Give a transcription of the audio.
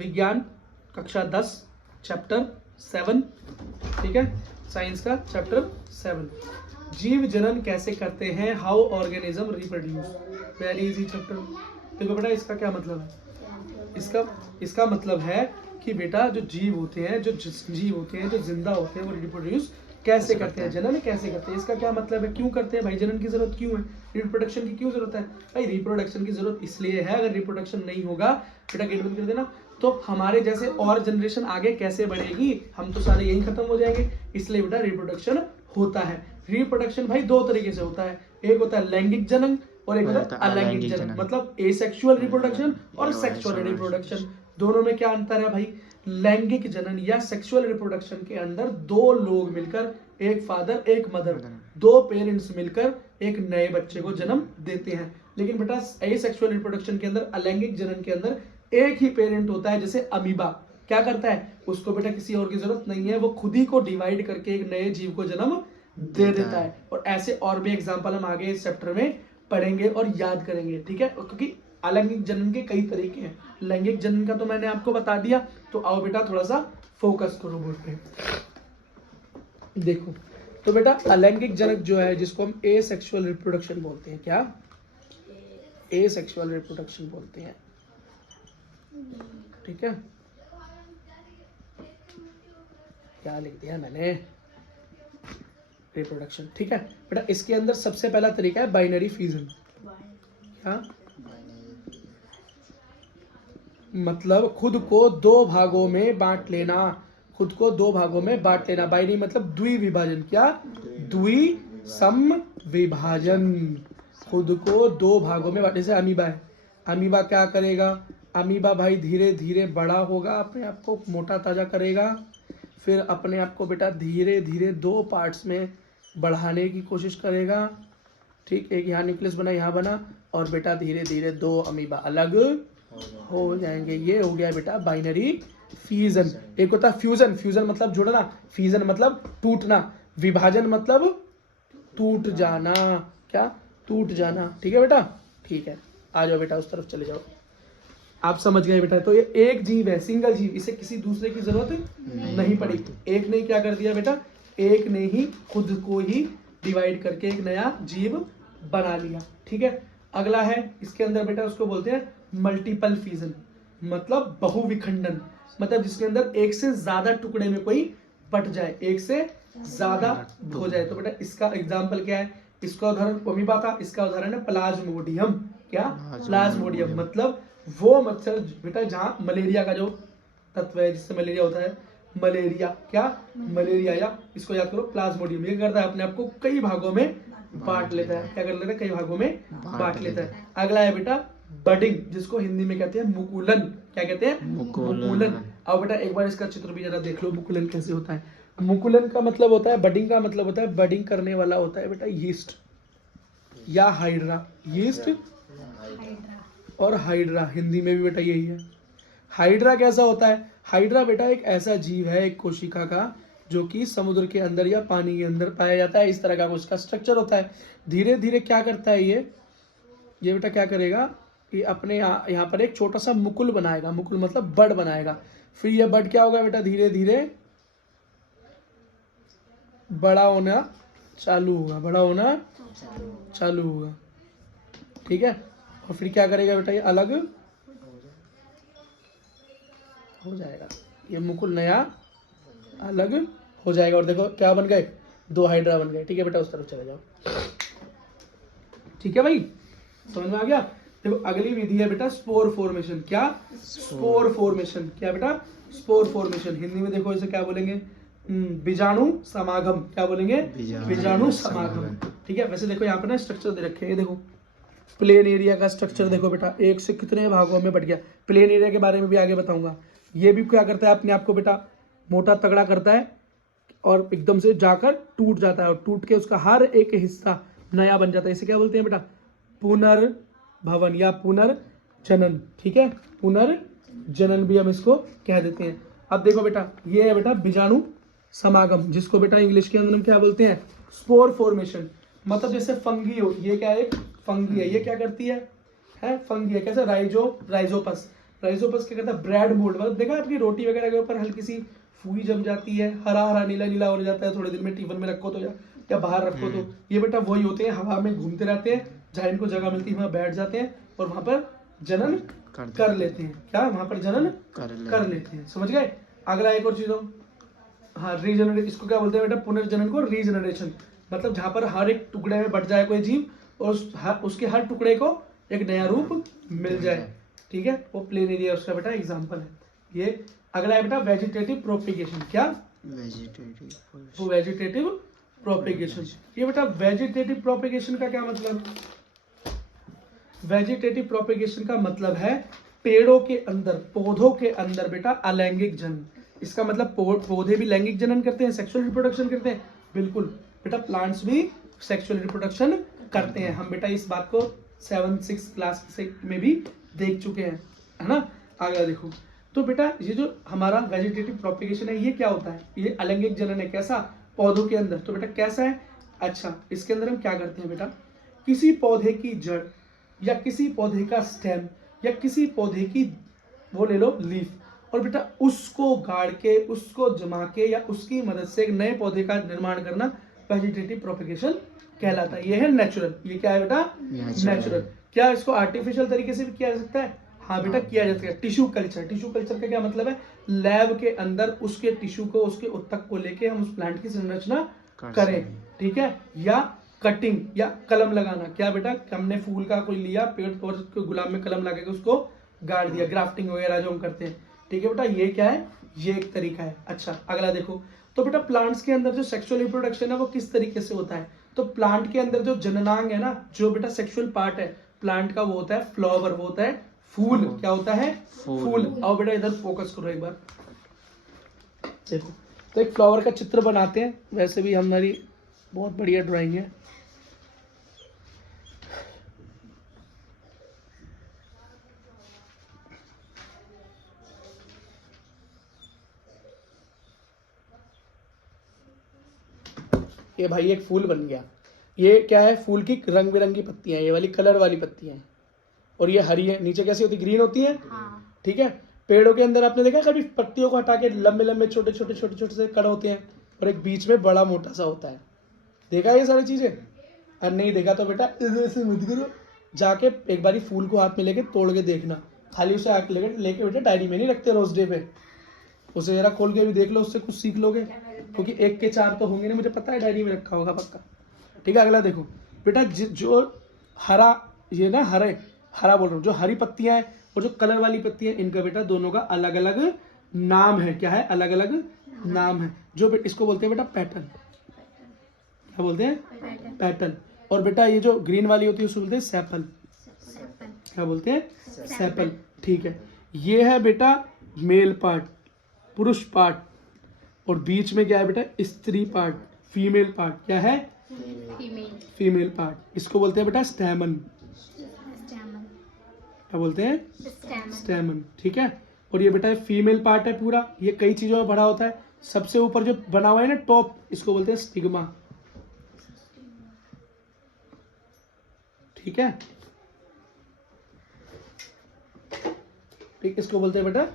विज्ञान कक्षा 10 चैप्टर 7, ठीक है, साइंस का चैप्टर 7। जीव जनन कैसे करते हैं, how organism reproduce, very easy chapter. देखो बेटा इसका क्या मतलब है, इसका मतलब है कि बेटा जो जीव होते हैं, जो जिंदा होते हैं, वो रिप्रोड्यूस कैसे करते हैं, जनन कैसे करते हैं, इसका क्या मतलब है, क्यों करते हैं भाई, जनन की जरूरत क्यों है, रिप्रोडक्शन की क्यों जरूरत है भाई। रिप्रोडक्शन की जरूरत इसलिए है, अगर रिप्रोडक्शन नहीं होगा, बेटा गेट बंद कर देना, तो हमारे जैसे और जनरेशन आगे कैसे बढ़ेगी, हम तो सारे यही खत्म हो जाएंगे। इसलिए बेटा रिप्रोडक्शन होता है। रिप्रोडक्शन भाई दो तरीके से होता है, एक होता है लैंगिक जनन और एक होता है अलैंगिक जनन, मतलब एसेक्सुअल रिप्रोडक्शन और सेक्सुअल रिप्रोडक्शन। दोनों में क्या अंतर है भाई, लैंगिक जनन या सेक्सुअल रिप्रोडक्शन के अंदर दो लोग मिलकर, एक फादर एक मदर, दो पेरेंट्स मिलकर एक नए बच्चे को जन्म देते हैं। लेकिन बेटा एसेक्सुअल रिप्रोडक्शन के अंदर, अलैंगिक जनन के अंदर एक ही पेरेंट होता है। जैसे अमीबा क्या करता है, उसको बेटा किसी और की जरूरत नहीं है, वो खुद ही को डिवाइड करके एक नए जीव को जन्म दे देता है। और ऐसे और भी एग्जांपल हम आगे इस चैप्टर में पढ़ेंगे और याद करेंगे, ठीक है, क्योंकि अलैंगिक जनन के कई तरीके हैं। लैंगिक जनन का तो मैंने आपको बता दिया, तो आओ बेटा थोड़ा सा फोकस करो बोर्ड पे। देखो तो बेटा अलैंगिक जनक जो है, जिसको हम एसेक्सुअल रिप्रोडक्शन बोलते हैं, क्या एसेक्सुअल रिप्रोडक्शन बोलते हैं, ठीक है, क्या लिख दिया मैंने, रिप्रोडक्शन, ठीक है बेटा। इसके अंदर सबसे पहला तरीका है बाइनरी फ्यूजन। क्या मतलब, खुद को दो भागों में बांट लेना, खुद को दो भागों में बांट लेना। बाइनरी मतलब द्विविभाजन, क्या द्विसम विभाजन, खुद को दो भागों में बांटने से। अमीबा है, अमीबा क्या करेगा, अमीबा भाई धीरे धीरे बड़ा होगा, अपने आप को मोटा ताजा करेगा, फिर अपने आप को बेटा धीरे धीरे दो पार्ट्स में बढ़ाने की कोशिश करेगा, ठीक, एक यहाँ न्यूक्लियस बना, यहाँ बना, और बेटा धीरे धीरे दो अमीबा अलग हो जाएंगे। ये हो गया बेटा बाइनरी फ्यूजन। एक होता है फ्यूजन, फ्यूजन मतलब जुड़ना, फ्यूजन मतलब टूटना, विभाजन मतलब टूट जाना, क्या टूट जाना, ठीक है बेटा, ठीक है, आ जाओ बेटा उस तरफ चले जाओ। आप समझ गए बेटा। तो ये एक जीव है, सिंगल जीव, इसे किसी दूसरे की जरूरत नहीं पड़ी। एक ने क्या कर दिया बेटा, एक ने ही खुद को ही डिवाइड करके एक नया जीव बना लिया, ठीक है। अगला है इसके अंदर बेटा, उसको बोलते हैं मल्टीपल फ्यूजन, मतलब बहुविखंडन, मतलब जिसके अंदर एक से ज्यादा टुकड़े में कोई बट जाए, एक से ज्यादा हो जाए। तो बेटा इसका एग्जाम्पल क्या है, इसका उदाहरण अमीबा का, इसका उदाहरण है प्लाज्मोडियम। क्या प्लाज्मोडियम मतलब वो मच्छर बेटा जहाँ मलेरिया का जो तत्व है, जिससे मलेरिया होता है, मलेरिया, क्या मलेरिया, या इसको याद करो प्लाज्मोडियम, ये करता है अपने आप को कई भागों में बांट लेता है, क्या कर लेता है, कई भागों में बांट लेता है। अगला है बेटा बडिंग, जिसको हिंदी में कहते हैं मुकुलन, क्या कहते हैं, मुकुलन। अब बेटा एक बार इसका चित्र भी जरा देख लो, मुकुलन कैसे होता है। मुकुलन का मतलब होता है, बडिंग का मतलब होता है, बडिंग करने वाला होता है बेटा यीस्ट या हाइड्रा, यीस्ट और हाइड्रा, हिंदी में भी बेटा यही है। हाइड्रा कैसा होता है, हाइड्रा बेटा एक ऐसा जीव है, एक कोशिका का, जो कि समुद्र के अंदर या पानी के अंदर पाया जाता है। इस तरह का उसका स्ट्रक्चर होता है। धीरे धीरे क्या करता है ये बेटा क्या करेगा कि अपने यहाँ पर एक छोटा सा मुकुल बनाएगा, मुकुल मतलब बड बनाएगा। फिर ये बड क्या होगा बेटा, धीरे धीरे बड़ा होना चालू होगा, बड़ा होना चालू होगा, ठीक है। और फिर क्या करेगा बेटा, ये अलग हो जाएगा, ये मुकुल नया अलग हो जाएगा, और देखो क्या बन गए, दो हाइड्रा बन गए, ठीक है बेटा, उस तरफ चले जाओ, ठीक है भाई, समझ में आ गया। देखो अगली विधि है बेटा स्पोर फॉर्मेशन। क्या स्पोर फॉर्मेशन, क्या बेटा स्पोर फॉर्मेशन, हिंदी में देखो इसे क्या बोलेंगे, बीजाणु समागम, क्या बोलेंगे, बीजाणु समागम, ठीक है। वैसे देखो यहाँ पे ना स्ट्रक्चर दे रखे हैं, देखो प्लेन एरिया का स्ट्रक्चर देखो बेटा, एक से कितने भागों में बट गया। प्लेन एरिया के बारे में भी आगे बताऊंगा। ये भी क्या करता है, अपने आप को बेटा मोटा तगड़ा करता है और एकदम से जाकर टूट जाता है, और टूट के उसका हर एक हिस्सा नया बन जाता है। इसे क्या बोलते हैं बेटा, पुनर्भवन या पुनर्जनन, ठीक है, पुनर्जनन भी हम इसको कह देते हैं। अब देखो बेटा ये है बेटा बीजाणु समागम, जिसको बेटा इंग्लिश के अंदर हम क्या बोलते हैं, स्पोर फॉर्मेशन। मतलब जैसे फंगी हो, ये क्या है, एक फंगी है, ये क्या करती है फंगी है, कैसे राइजोपस, राइजोपस क्या करता है, ब्रेड मोल्ड, मतलब देखा आपकी रोटी वगैरह के ऊपर हल्की सी फूई जम जाती है, हरा हरा नीला नीला हो जाता है, थोड़े दिन में टिफिन में रखो तो या बाहर रखो तो ये बेटा वही होते हैं, हवा में घूमते रहते हैं, जहाँ इनको जगह मिलती है वहाँ बैठ जाते हैं और वहां पर जनन कर लेते हैं। क्या वहां पर जनन कर लेते हैं, समझ गए। अगला एक और चीज हो, हाँ रीजनरेट, इसको क्या बोलते हैं बेटा, पुनर्जनन को रीजनरेशन, मतलब जहां पर हर एक टुकड़े में बट जाए कोई जीव और उसके हर टुकड़े को एक नया रूप मिल जाए, ठीक है, वो प्लेन एरिया उसका बेटा एग्जांपल है ये। अगला है बेटा वेजिटेटिव प्रोपिगेशन, क्या वेजिटेटिव प्रोपिगेशन। ये बेटा वेजिटेटिव प्रोपिगेशन का क्या मतलब, वेजिटेटिव प्रोपिगेशन का मतलब है पेड़ों के अंदर, पौधों के अंदर बेटा अलैंगिक जनन। इसका मतलब पौधे भी लैंगिक जनन करते हैं, सेक्सुअल रिप्रोडक्शन करते हैं, बिल्कुल बेटा प्लांट्स भी सेक्सुअल रिप्रोडक्शन करते हैं। हम बेटा इस बात को 7-6 क्लास में भी देख चुके हैं, है ना। आगे देखो, तो बेटा ये जो हमारा वेजिटेटिव प्रोपिगेशन है ये क्या होता है, ये अलैंगिक जनन है, कैसा, पौधों के अंदर। तो बेटा कैसा है, अच्छा इसके अंदर हम क्या करते हैं बेटा, किसी पौधे की जड़ या किसी पौधे का स्टेम या किसी पौधे की वो ले लो लीफ, और बेटा उसको गाड़ के, उसको जमा के या उसकी मदद से एक नए पौधे का निर्माण करना वेजिटेटिव प्रोपिगेशन कहलाता है। ये है नेचुरल, ये क्या है बेटा, नेचुरल। क्या इसको आर्टिफिशियल तरीके से भी किया जा सकता है, हाँ बेटा किया जा सकता है। टिश्यू कल्चर, टिश्यू कल्चर का क्या मतलब है, लैब के अंदर उसके टिश्यू को, उसके उत्तक को लेके हम उस प्लांट की संरचना करें, ठीक है। या कटिंग या कलम लगाना, क्या बेटा हमने फूल का कोई लिया पेड़ और उसको गुलाब में कलम लगा के उसको गाड़ दिया, ग्राफ्टिंग वगैरह जो हम करते हैं, ठीक है बेटा, ये क्या है, ये एक तरीका है। अच्छा अगला देखो, तो बेटा प्लांट्स के अंदर जो सेक्सुअल रिप्रोडक्शन है वो किस तरीके से होता है, तो प्लांट के अंदर जो जननांग है ना, जो बेटा सेक्सुअल पार्ट है प्लांट का, वो होता है फ्लावर, वो होता है फूल। क्या होता है, फूल। आओ बेटा इधर फोकस करो एक बार, देखो तो एक फ्लावर का चित्र बनाते हैं, वैसे भी हमारी बहुत बढ़िया ड्राइंग है। ये भाई एक फूल बन गया, ये क्या है, फूल की रंग बिरंगी पत्तियां, ये वाली कलर वाली पत्तियां हैं, और ये हरी है, नीचे कैसी होती है, ग्रीन होती है, ठीक है। पेड़ों के अंदर आपने देखा कभी पत्तियों को हटा के लंबे लंबे छोटे छोटे छोटे छोटे से कण होते हैं, और एक बीच में बड़ा मोटा सा होता है, देखा ये सारी चीजें। और नहीं देखा तो बेटा ऐसे मत करो, जाके एक बारी फूल को हाथ में लेके तोड़ के देखना, खाली उसे आग लेके बेटा डायरी में नहीं रखते रोज डे पे, उसे जरा खोल के भी देख लो, उससे कुछ सीख लोगे, क्योंकि 1 के 4 तो होंगे नहीं, मुझे पता है डायरी में रखा होगा पक्का, ठीक है। अगला देखो बेटा, जो हरा, ये ना हरा बोल रहा हूँ, जो हरी पत्तियां हैं और जो कलर वाली पत्तियां, इनका बेटा दोनों का अलग अलग नाम है, क्या है, अलग अलग नाम है, जो इसको बोलते हैं बेटा पैटर्न, क्या बोलते हैं, पैटर्न। और बेटा ये जो ग्रीन वाली होती है उसको बोलते हैं सेपल, क्या बोलते हैं, सेपल, ठीक है। ये है बेटा मेल पार्ट, पुरुष पार्ट, और बीच में क्या है बेटा, स्त्री पार्ट, फीमेल पार्ट, क्या है, फीमेल पार्ट, इसको बोलते हैं बेटा स्टैमन, क्या बोलते हैं, स्टैमन, ठीक है। और ये बेटा फीमेल पार्ट है पूरा, ये कई चीजों में भरा होता है, सबसे ऊपर जो बना हुआ है ना टॉप, इसको बोलते हैं स्टिग्मा, ठीक है, ठीक, इसको बोलते हैं बेटा